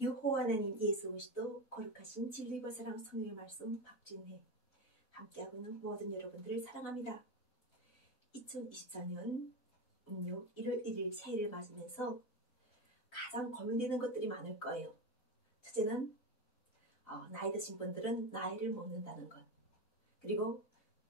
여호와 하나님 예수 그리스도 거룩하신 진리와 사랑 성령의 말씀 박진혜 함께하고 있는 모든 여러분들을 사랑합니다. 2024년 음력 1월 1일 새해를 맞으면서 가장 고민되는 것들이 많을 거예요. 첫째는 나이 드신 분들은 나이를 먹는다는 것, 그리고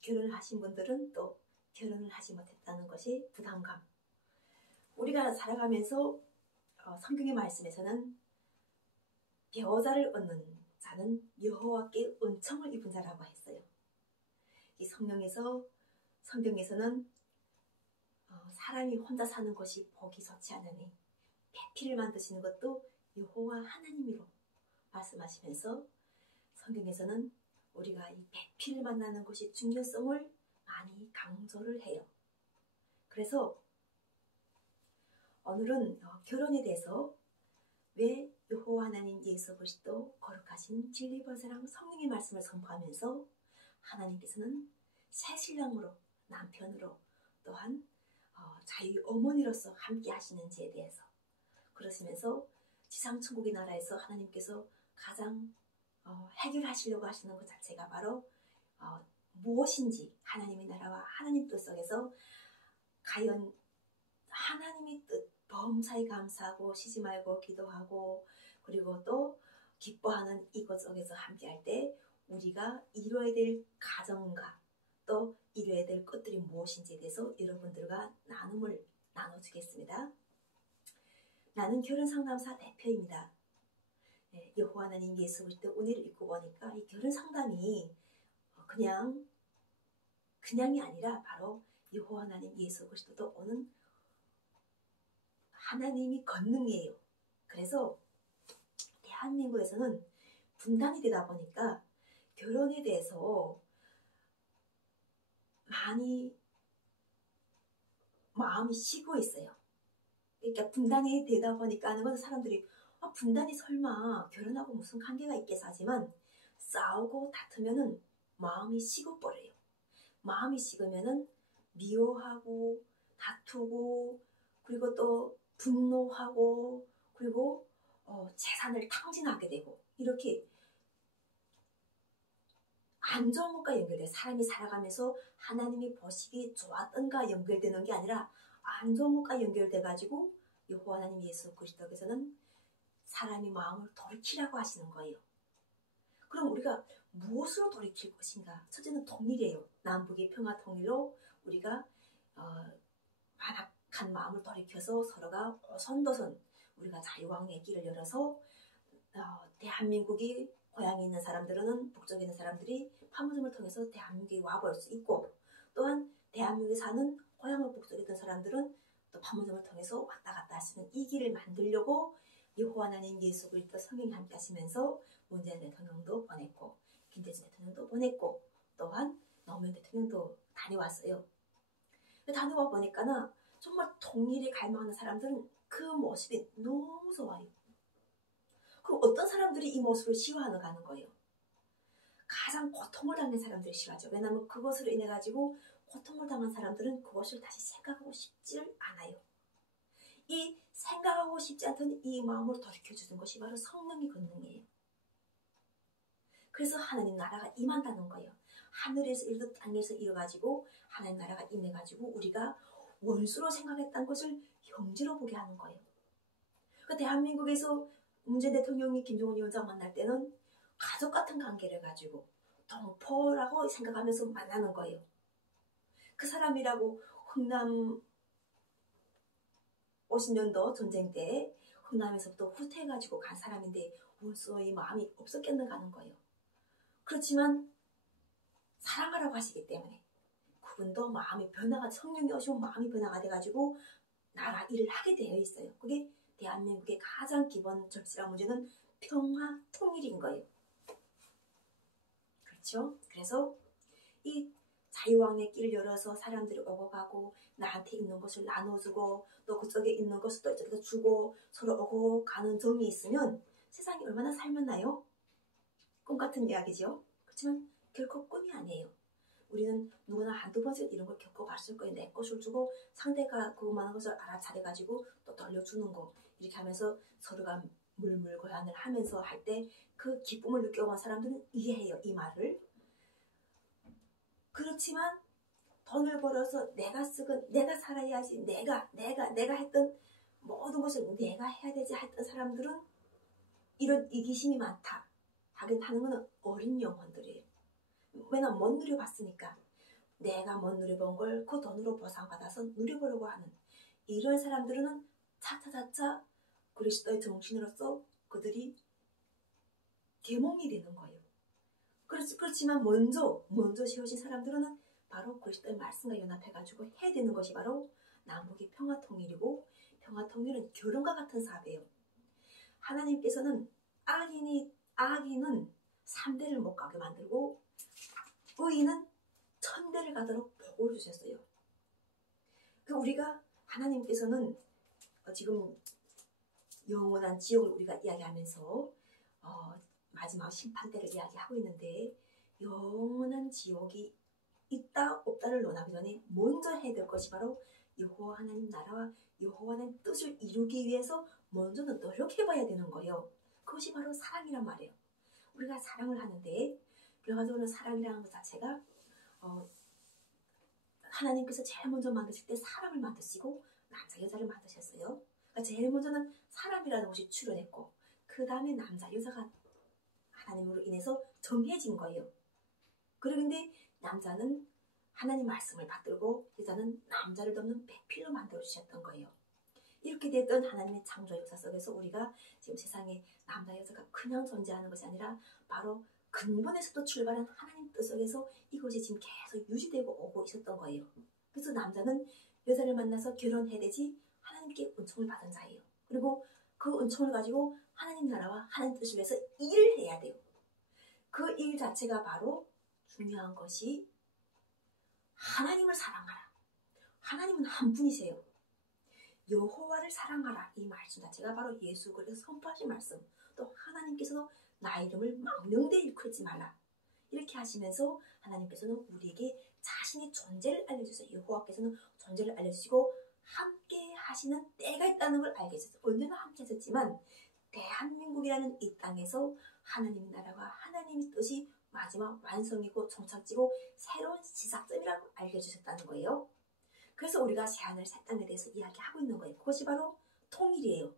결혼을 하신 분들은 또 결혼을 하지 못했다는 것이 부담감. 우리가 살아가면서 성경의 말씀에서는 배우자를 얻는 자는 여호와께 은총을 입은 자라고 했어요. 이 성경에서는 사람이 혼자 사는 것이 보기 좋지 않으니 배필을 만드시는 것도 여호와 하나님이로 말씀하시면서 성경에서는 우리가 이 배필을 만나는 것이 중요성을 많이 강조를 해요. 그래서 오늘은 결혼에 대해서 왜 여호와 하나님 예수 그리스도 거룩하신 진리와 사랑 성령의 말씀을 선포하면서 하나님께서는 새 신랑으로 남편으로 또한 자유 어머니로서 함께 하시는지에 대해서 그러시면서 지상 천국의 나라에서 하나님께서 가장 해결하시려고 하시는 것 자체가 바로 무엇인지 하나님의 나라와 하나님 뜻 속에서 과연 하나님의 뜻 범사에 감사하고 쉬지 말고 기도하고 그리고 또 기뻐하는 이것 속에서 함께할 때 우리가 이루어야 될 가정과 또 이루어야 될 것들이 무엇인지에 대해서 여러분들과 나눔을 나눠주겠습니다. 나는 결혼상담사 대표입니다. 여호와 하나님 예수 그리스도 은혜를 읽고 보니까 이 결혼상담이 그냥이 아니라 바로 여호와 하나님 예수 그리스도도 오는 하나님이 권능이에요. 그래서 대한민국에서는 분단이 되다 보니까 결혼에 대해서 많이 마음이 식고 있어요. 그러니까 분단이 되다 보니까 하는 건 사람들이 분단이 설마 결혼하고 무슨 관계가 있겠어 하지만 싸우고 다투면은 마음이 식어버려요. 마음이 식으면은 미워하고 다투고 그리고 또 분노하고 그리고 재산을 탕진하게 되고 이렇게 안 좋은 것과 연결돼요. 사람이 살아가면서 하나님이 보시기에 좋았던가 연결되는 게 아니라 안 좋은 것과 연결돼가지고 여호와 하나님 예수 그리스도께서는 사람이 마음을 돌이키라고 하시는 거예요. 그럼 우리가 무엇으로 돌이킬 것인가? 첫째는 통일이에요. 남북의 평화 통일로 우리가 완악한 마음을 돌이켜서 서로가 오손도손 우리가 자유왕의 길을 열어서 대한민국이 고향에 있는 사람들은 북쪽에 있는 사람들이 판문점을 통해서 대한민국에 와볼 수 있고 또한 대한민국에 사는 고향을 북쪽에 있던 사람들은 또 판문점을 통해서 왔다 갔다 할 수 있는 이 길을 만들려고 여호와 하나님 예수 그리스도 성령이 함께 하시면서 문재인 대통령도 보냈고 김대중 대통령도 보냈고 또한 노무현 대통령도 다녀왔어요. 다녀와 보니까 정말 통일에 갈망하는 사람들은 그 모습이 너무 좋아요. 그럼 어떤 사람들이 이 모습을 싫어하는가 하는 거예요. 가장 고통을 당한 사람들이 싫어하죠. 왜냐하면 그것으로 인해 가지고 고통을 당한 사람들은 그것을 다시 생각하고 싶지를 않아요. 이 생각하고 싶지 않던 이 마음을 돌이켜주는 것이 바로 성령의 권능이에요. 그래서 하나님 나라가 임한다는 거예요. 하늘에서 이르듯 땅에서 이뤄가지고 하나님 나라가 임해가지고 우리가 원수로 생각했던 것을 형제로 보게 하는 거예요. 그 대한민국에서 문재인 대통령이 김정은 위원장 만날 때는 가족 같은 관계를 가지고 동포라고 생각하면서 만나는 거예요. 그 사람이라고 흥남 50년도 전쟁 때 흥남에서부터 후퇴해가지고 간 사람인데 원수의 마음이 없었겠는가 하는 거예요. 그렇지만 사랑하라고 하시기 때문에 그분도 마음이 변화가 성령이 오시면 마음이 변화가 돼가지고 나라 일을 하게 되어 있어요. 그게 대한민국의 가장 기본 절실한 문제는 평화 통일인 거예요. 그렇죠? 그래서 이 자유왕의 길을 열어서 사람들이 오고 가고 나한테 있는 것을 나눠주고 또 그쪽에 있는 것을 또 이쪽에서 주고 서로 오고 가는 정이 있으면 세상이 얼마나 살만나요? 꿈 같은 이야기죠. 그렇지만 결코 꿈이 아니에요. 우리는 누구나 한두 번씩 이런 걸 겪어봤을 거예요. 내 것을 주고 상대가 그만한 것을 알아차려가지고 또 돌려주는 거 이렇게 하면서 서로가 물물교환을 하면서 할 때 그 기쁨을 느껴본 사람들은 이해해요, 이 말을. 그렇지만 돈을 벌어서 내가 쓰건 내가 살아야지, 내가 했던 모든 것을 내가 해야 되지 했던 사람들은 이런 이기심이 많다 하는 거는 어린 영혼들이에요. 왜냐면 못 누려봤으니까. 내가 못 누려본 걸 그 돈으로 보상받아서 누려보려고 하는 이런 사람들은 차차차차 그리스도의 정신으로서 그들이 계몽이 되는 거예요. 그렇지만 먼저 세우신 사람들은 바로 그리스도의 말씀과 연합해가지고 해야 되는 것이 바로 남북의 평화통일이고, 평화통일은 결혼과 같은 사업이에요. 하나님께서는 악인은 3대를 못 가게 만들고 의인은 1000대를 가도록 복을 주셨어요. 우리가 하나님께서는 지금 영원한 지옥을 우리가 이야기하면서 마지막 심판대를 이야기하고 있는데, 영원한 지옥이 있다 없다를 논하기 전에 먼저 해야 될 것이 바로 여호와 하나님 나라와 여호와 하나님 뜻을 이루기 위해서 먼저는 노력해봐야 되는 거예요. 그것이 바로 사랑이란 말이에요. 우리가 사랑을 하는데, 그래가지고는 사랑이라는 것 자체가 하나님께서 제일 먼저 만드실 때 사람을 만드시고 남자 여자를 만드셨어요. 그러니까 제일 먼저는 사람이라는 것이 출현했고, 그 다음에 남자 여자가 하나님으로 인해서 정해진 거예요. 그런데 남자는 하나님 말씀을 받들고 여자는 남자를 돕는 배필로 만들어 주셨던 거예요. 이렇게 됐던 하나님의 창조 역사 속에서 우리가 지금 세상에 남자 여자가 그냥 존재하는 것이 아니라 바로 근본에서도 출발한 하나님 뜻 속에서 이것이 지금 계속 유지되고 오고 있었던 거예요. 그래서 남자는 여자를 만나서 결혼해야 되지 하나님께 은총을 받은 자예요. 그리고 그 은총을 가지고 하나님 나라와 하나님 뜻을 위해서 일을 해야 돼요. 그 일 자체가 바로 중요한 것이 하나님을 사랑하라. 하나님은 한 분이세요. 여호와를 사랑하라. 이 말씀 자체가 바로 예수 그리스도께서 선포하신 말씀. 또 하나님께서도 나 이름을 망령되이 일컫지 말라. 이렇게 하시면서 하나님께서는 우리에게 자신의 존재를 알려주세요. 여호와께서는 존재를 알려주시고 함께 하시는 때가 있다는 걸 알게 해주셨어요. 언제나 함께 하셨지만 대한민국이라는 이 땅에서 하나님 나라와 하나님의 뜻이 마지막 완성이고 종착지고 새로운 시작점이라고 알려주셨다는 거예요. 그래서 우리가 새하늘 새 땅에 대해서 이야기하고 있는 거예요. 그것이 바로 통일이에요.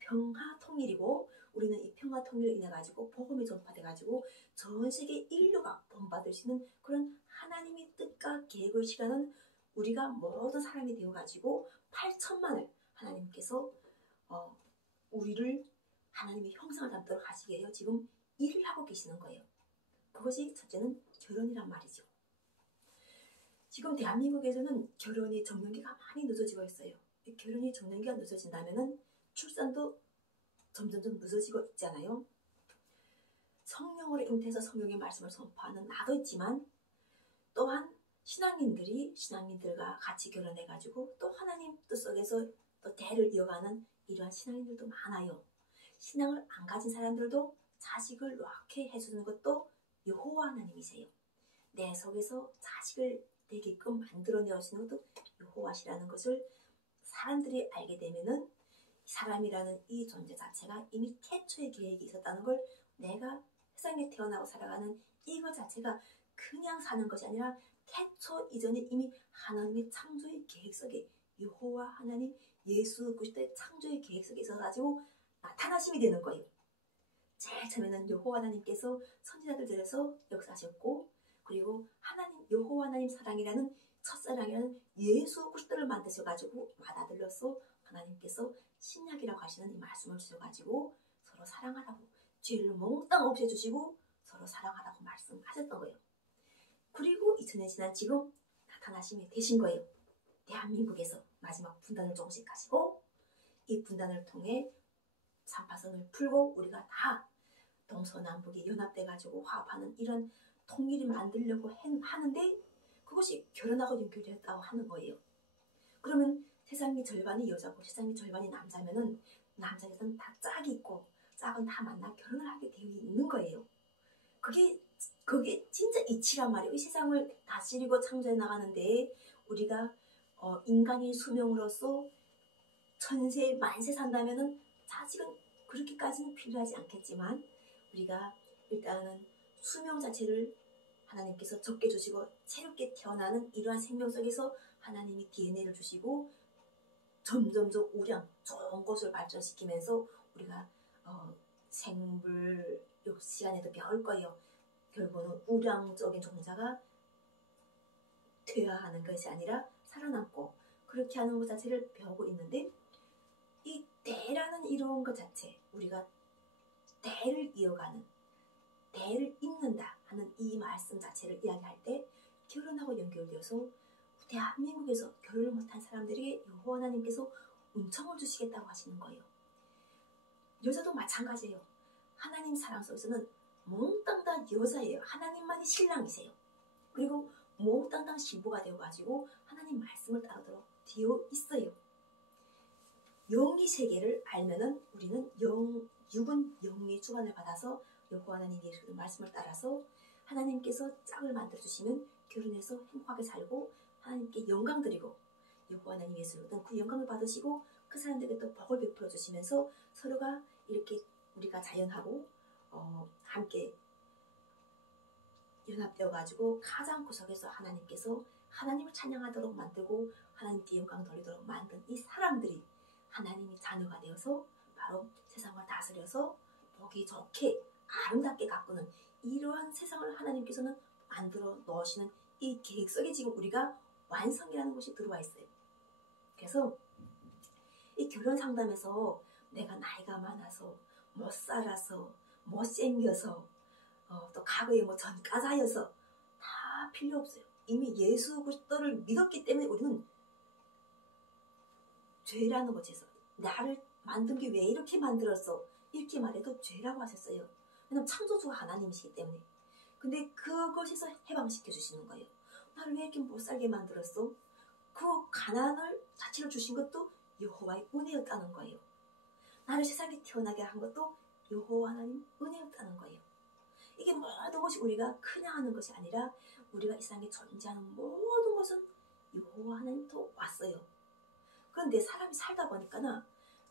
평화통일이고, 우리는 이 평화통일을 인해 가지고 복음이 전파돼 가지고 전 세계 인류가 본받을 수 있는 그런 하나님의 뜻과 계획을 실현하는 우리가 모든 사람이 되어 가지고 8천만을 하나님께서 우리를 하나님의 형상을 담도록 하시기 위해 지금 일을 하고 계시는 거예요. 그것이 첫째는 결혼이란 말이죠. 지금 대한민국에서는 결혼의 정년기가 많이 늦어지고 있어요. 결혼이 정년기가 늦어진다면 출산도 점점점 늦어지고 있잖아요. 성령으로 잉태해서 성령의 말씀을 선포하는 나도 있지만, 또한 신앙인들과 같이 결혼해가지고 또 하나님 뜻 속에서 또 대를 이어가는 이러한 신앙인들도 많아요. 신앙을 안 가진 사람들도 자식을 낳게 해주는 것도 여호와 하나님이세요. 내 속에서 자식을 되게끔 만들어내시는 것도 여호와시라는 것을 사람들이 알게 되면은 사람이라는 이 존재 자체가 이미 태초의 계획이 있었다는 걸, 내가 세상에 태어나고 살아가는 이것 자체가 그냥 사는 것이 아니라 태초 이전에 이미 하나님의 창조의 계획 속에, 여호와 하나님 예수 그리스도의 창조의 계획 속에 있어가지고 나타나심이 되는 거예요. 제일 처음에는 여호와 하나님께서 선지자들 들여서 역사하셨고, 그리고 하나님 여호와 하나님 사랑이라는 첫사랑이라는 예수 그리스도를 만드셔가지고 맏아들로서 하나님께서 신약이라고 하시는 이 말씀을 주셔가지고 서로 사랑하라고, 죄를 몽땅 없애주시고 서로 사랑하라고 말씀하셨던 거예요. 그리고 2000년 지난 지금 나타나심이 되신 거예요. 대한민국에서 마지막 분단을 조금씩 하시고, 이 분단을 통해 삼파선을 풀고 우리가 다 동서남북이 연합돼가지고 화합하는 이런 통일을 만들려고 하는데, 그것이 결혼하고 연결되었다고 하는 거예요. 그러면 세상의 절반이 여자고 세상의 절반이 남자면은 남자 여자는 다 짝이 있고 짝은 다 만나 결혼을 하게 되어 있는 거예요. 그게 진짜 이치란 말이에요. 이 세상을 다스리고 창조해 나가는데 우리가 인간의 수명으로서 천세 만세 산다면은 자식은 그렇게까지는 필요하지 않겠지만 우리가 일단은 수명 자체를 하나님께서 적게 주시고 새롭게 태어나는 이러한 생명 속에서 하나님이 DNA를 주시고 점점점 우량 좋은 것을 발전시키면서 우리가 생물육 시간에도 배울 거예요. 결국은 우량적인 종자가 퇴화하는 것이 아니라 살아남고 그렇게 하는 것 자체를 배우고 있는데 이 대라는 이런 것 자체 우리가 대를 이어가는 대를 잇는다 하는 이 말씀 자체를 이야기할 때 결혼하고 연결되어서 대한민국에서 결혼을 못한 사람들에게 여호와 하나님께서 은총을 주시겠다고 하시는 거예요. 여자도 마찬가지예요. 하나님 사랑 속에서는 몽땅 다 여자예요. 하나님만이 신랑이세요. 그리고 몽땅 신부가 되어가지고 하나님 말씀을 따르도록 되어 있어요. 영의 세계를 알면은 우리는 육은 영의 주관을 받아서 여호와 하나님 예수의 말씀을 따라서 하나님께서 짝을 만들어 주시면 결혼해서 행복하게 살고 하나님께 영광 드리고 여호와 하나님 예수로는 그 영광을 받으시고 그 사람들에게 또 복을 베풀어 주시면서 서로가 이렇게 우리가 자연하고 함께 연합되어 가지고 가장 구석에서 하나님께서 하나님을 찬양하도록 만들고 하나님께 영광 돌리도록 만든 이 사람들이 하나님의 자녀가 되어서 바로 세상을 다스려서 보기 좋게 아름답게 가꾸는 이러한 세상을 하나님께서는 만들어 넣으시는 이 계획 속에 지금 우리가 완성이라는 것이 들어와 있어요. 그래서 이 결혼 상담에서 내가 나이가 많아서 못 살아서 못생겨서 또 과거에 뭐 전과자여서 다 필요 없어요. 이미 예수 그리스도를 믿었기 때문에 우리는 죄라는 것에서 나를 만든 게 왜 이렇게 만들었어? 이렇게 말해도 죄라고 하셨어요. 왜냐면 창조주가 하나님이시기 때문에. 근데 그것에서 해방시켜 주시는 거예요. 나를 왜 이렇게 못살게 만들었어? 그 가난을 자체를 주신 것도 여호와의 은혜였다는 거예요. 나를 세상에 태어나게 한 것도 여호와 하나님 은혜였다는 거예요. 이게 모든 것이 우리가 그냥 하는 것이 아니라 우리가 이 세상에 존재하는 모든 것은 여호와 하나님부터 왔어요. 그런데 사람이 살다 보니까는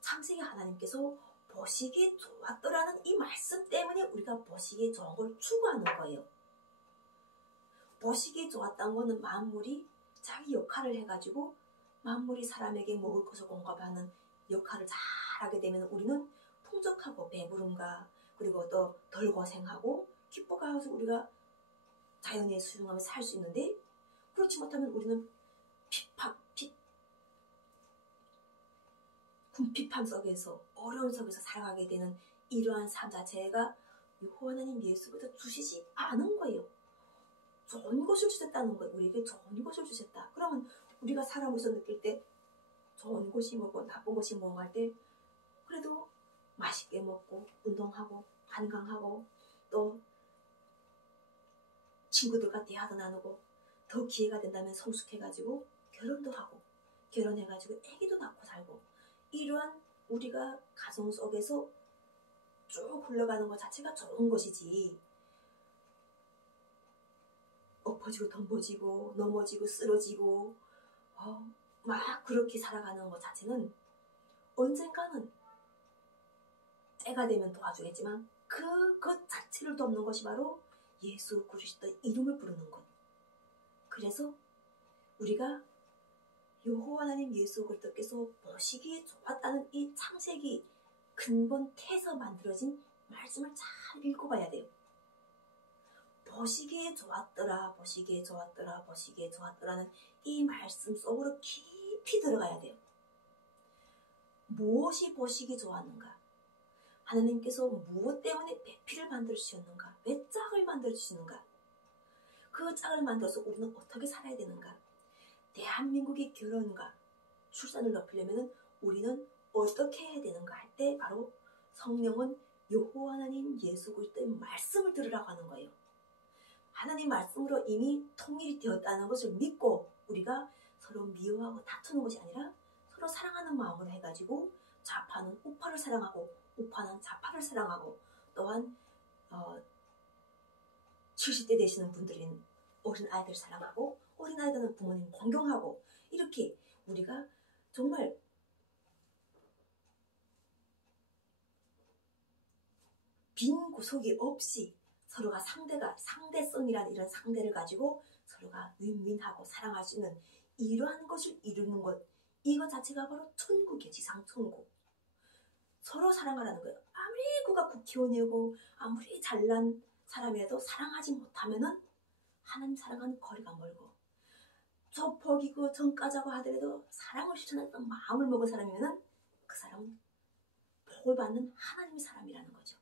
창세기 하나님께서 보시기에 좋았더라는 이 말씀 때문에 우리가 보시기에 좋은 걸 추구하는 거예요. 보시기에 좋았다는 것은 만물이 자기 역할을 해가지고 만물이 사람에게 먹을 것을 공급하는 역할을 잘하게 되면 우리는 풍족하고 배부름과 그리고 또 덜 고생하고 기뻐가지고 우리가 자연에 수용하며 살 수 있는데 그렇지 못하면 우리는 궁핍함 속에서 어려운 속에서 살아가게 되는 이러한 삶 자체가 여호와 하나님 예수부터 주시지 않은 거예요. 좋은 것을 주셨다는 거예요. 우리에게 좋은 것을 주셨다. 그러면 우리가 살아오면서 느낄 때 좋은 것이 뭐고 나쁜 것이 뭐고 할 때 그래도 맛있게 먹고 운동하고 건강하고 또 친구들과 대화도 나누고 더 기회가 된다면 성숙해가지고 결혼도 하고 결혼해가지고 아기도 낳고 살고 이러한 우리가 가정 속에서 쭉 흘러가는 것 자체가 좋은 것이지 엎어지고 덤버지고 넘어지고 쓰러지고 막 그렇게 살아가는 것 자체는 언젠가는 때가 되면 도와주겠지만 그것 자체를 돕는 것이 바로 예수 그리스도의 이름을 부르는 것. 그래서 우리가 여호와 하나님 예수 그리스도께서 보시기에 좋았다는 이 창세기 근본 태에서 만들어진 말씀을 잘 읽어봐야 돼요. 보시기에 좋았더라, 보시기에 좋았더라, 보시기에 좋았더라는 이 말씀 속으로 깊이 들어가야 돼요. 무엇이 보시기 좋았는가? 하나님께서 무엇 때문에 배필을 만들어주셨는가? 왜 짝을 만들어주시는가? 그 짝을 만들어서 우리는 어떻게 살아야 되는가? 대한민국의 결혼과 출산을 높이려면 우리는 어떻게 해야 되는가 할 때 바로 성령은 여호와 하나님 예수 그리스도의 말씀을 들으라고 하는 거예요. 하나님 말씀으로 이미 통일이 되었다는 것을 믿고 우리가 서로 미워하고 다투는 것이 아니라 서로 사랑하는 마음으로 해가지고 좌파는 우파를 사랑하고 우파는 좌파를 사랑하고 또한 70대 되시는 분들인 어린아이들 사랑하고 어린아이들은 부모님 공경하고 이렇게 우리가 정말 빈 구석이 없이 서로가 상대성이라는 이런 상대를 가지고 서로가 윈윈하고 사랑할 수 있는 이러한 것을 이루는 것, 이거 자체가 바로 천국이에요. 지상 천국. 서로 사랑하라는 거예요. 아무리 그가 국회의원이고 아무리 잘난 사람이라도 사랑하지 못하면은 하나님 사랑하는 거리가 멀고, 저 복이고 정까자고 하더라도 사랑을 실천했던 마음을 먹은 사람이면은 그 사람은 복을 받는 하나님의 사람이라는 거죠.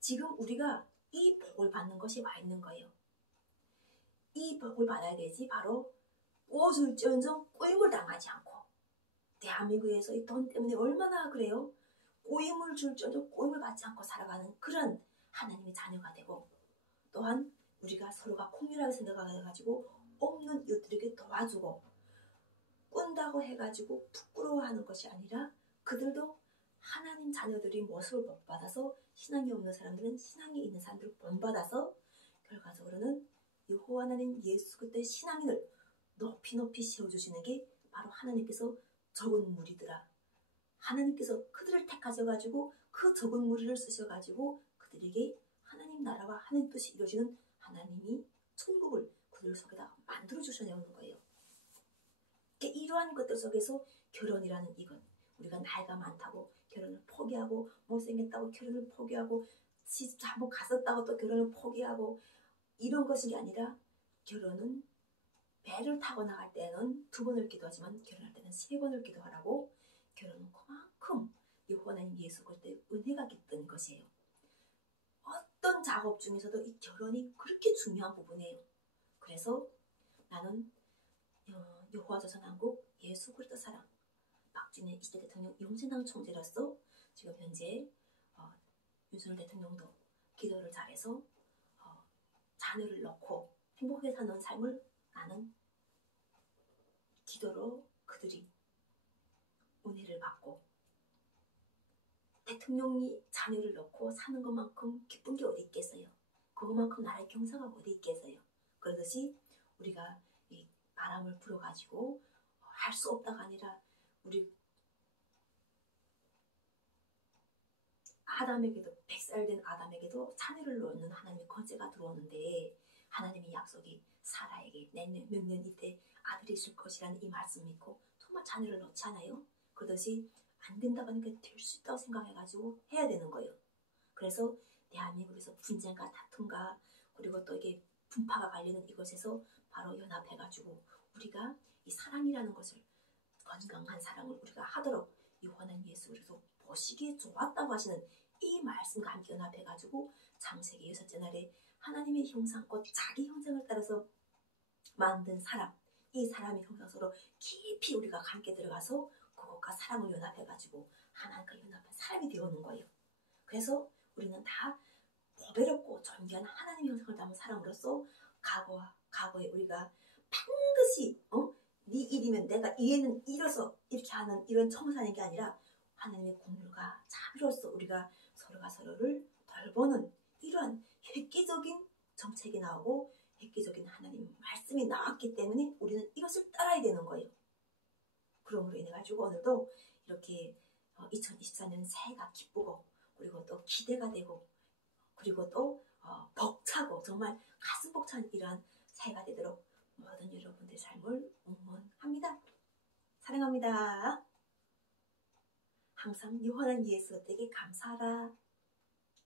지금 우리가 이 복을 받는 것이 와 있는 거예요. 이 복을 받아야 되지 바로 꼬줄지언정 꼬임을 당하지 않고, 대한민국에서 이 돈 때문에 얼마나 그래요? 꼬임을 줄지언정 꼬임을 받지 않고 살아가는 그런 하나님의 자녀가 되고, 또한 우리가 서로가 공유하게 생각해가지고 없는 이웃들에게 도와주고, 꾼다고 해가지고 부끄러워하는 것이 아니라 그들도 하나님 자녀들이 모습을 본받아서, 신앙이 없는 사람들은 신앙이 있는 사람들을 본받아서 결과적으로는 여호와 하나님 예수 그리스도의 신앙인을 높이 세워주시는 게 바로 하나님께서 적은 무리들아, 하나님께서 그들을 택하셔가지고 그 적은 무리를 쓰셔가지고 그들에게 하나님 나라와 하나님 뜻이 이루어지는 하나님이 천국을 그들 속에다 만들어주셔야 하는 거예요. 이러한 것들 속에서 결혼이라는 이것, 우리가 나이가 많다고 결혼을 포기하고, 못생겼다고 결혼을 포기하고, 시집 한번 갔었다고 또 결혼을 포기하고, 이런 것이 아니라, 결혼은 배를 타고 나갈 때는 2번을 기도하지만 결혼할 때는 3번을 기도하라고, 결혼은 그만큼 여호와 하나님 예수 그리스도의 은혜가 깃든 것이에요. 어떤 작업 중에서도 이 결혼이 그렇게 중요한 부분이에요. 그래서 나는 여호와 조선한국 예수 그리스도 사랑 박준혜 20대 대통령 영신당 총재로서 지금 현재 윤석열 대통령도 기도를 잘해서 자녀를 낳고 행복하게 사는 삶을 나는 기도로 그들이 은혜를 받고, 대통령이 자녀를 낳고 사는 것만큼 기쁜 게 어디 있겠어요. 그것만큼 나라의 경사가 어디 있겠어요. 그러듯이 우리가 이 바람을 불어가지고 할 수 없다가 아니라, 우리 아담에게도 100살 된 아담에게도 자녀를 낳는 하나님의 권세가 들어오는데, 하나님의 약속이 사라에게 내년 몇 년 이때 아들이 있을 것이라는 이 말씀 믿고 정말 자녀를 낳잖아요. 그러듯이 안 된다고 하니까 될 수 있다고 생각해가지고 해야 되는 거예요. 그래서 대한민국에서 분쟁과 다툼과 그리고 또 이게 분파가 갈리는 이것에서 바로 연합해가지고 우리가 이 사랑이라는 것을, 건강한 사랑을 우리가 하도록 여호와 하나님 예수 그리스도 보시기에 좋았다고 하시는 이 말씀과 함께 연합해가지고 창세기 6째 날에 하나님의 형상껏 자기 형상을 따라서 만든 사람, 이 사람의 형상으로 깊이 우리가 함께 들어가서 그것과 사랑을 연합해가지고 하나님과 연합한 사람이 되어오는 거예요. 그래서 우리는 다 보배롭고 존귀한 하나님의 형상을 담은 사람으로서 과거에 우리가 반드시 네 일이면 내가 이에는 이뤄서 이렇게 하는 이런 청산인 게 아니라, 하나님의 국률과 자비로서 우리가 서로가 서로를 돌보는 이러한 획기적인 정책이 나오고 획기적인 하나님 말씀이 나왔기 때문에 우리는 이것을 따라야 되는 거예요. 그러므로 인해 가지고 오늘도 이렇게 2024년 새해가 기쁘고, 그리고 또 기대가 되고, 그리고 또 벅차고 정말 가슴 벅찬 이러한 새해가 되도록 모든 여러분들의 삶을 응원합니다. 사랑합니다. 항상 유한한 예수님께 감사하라.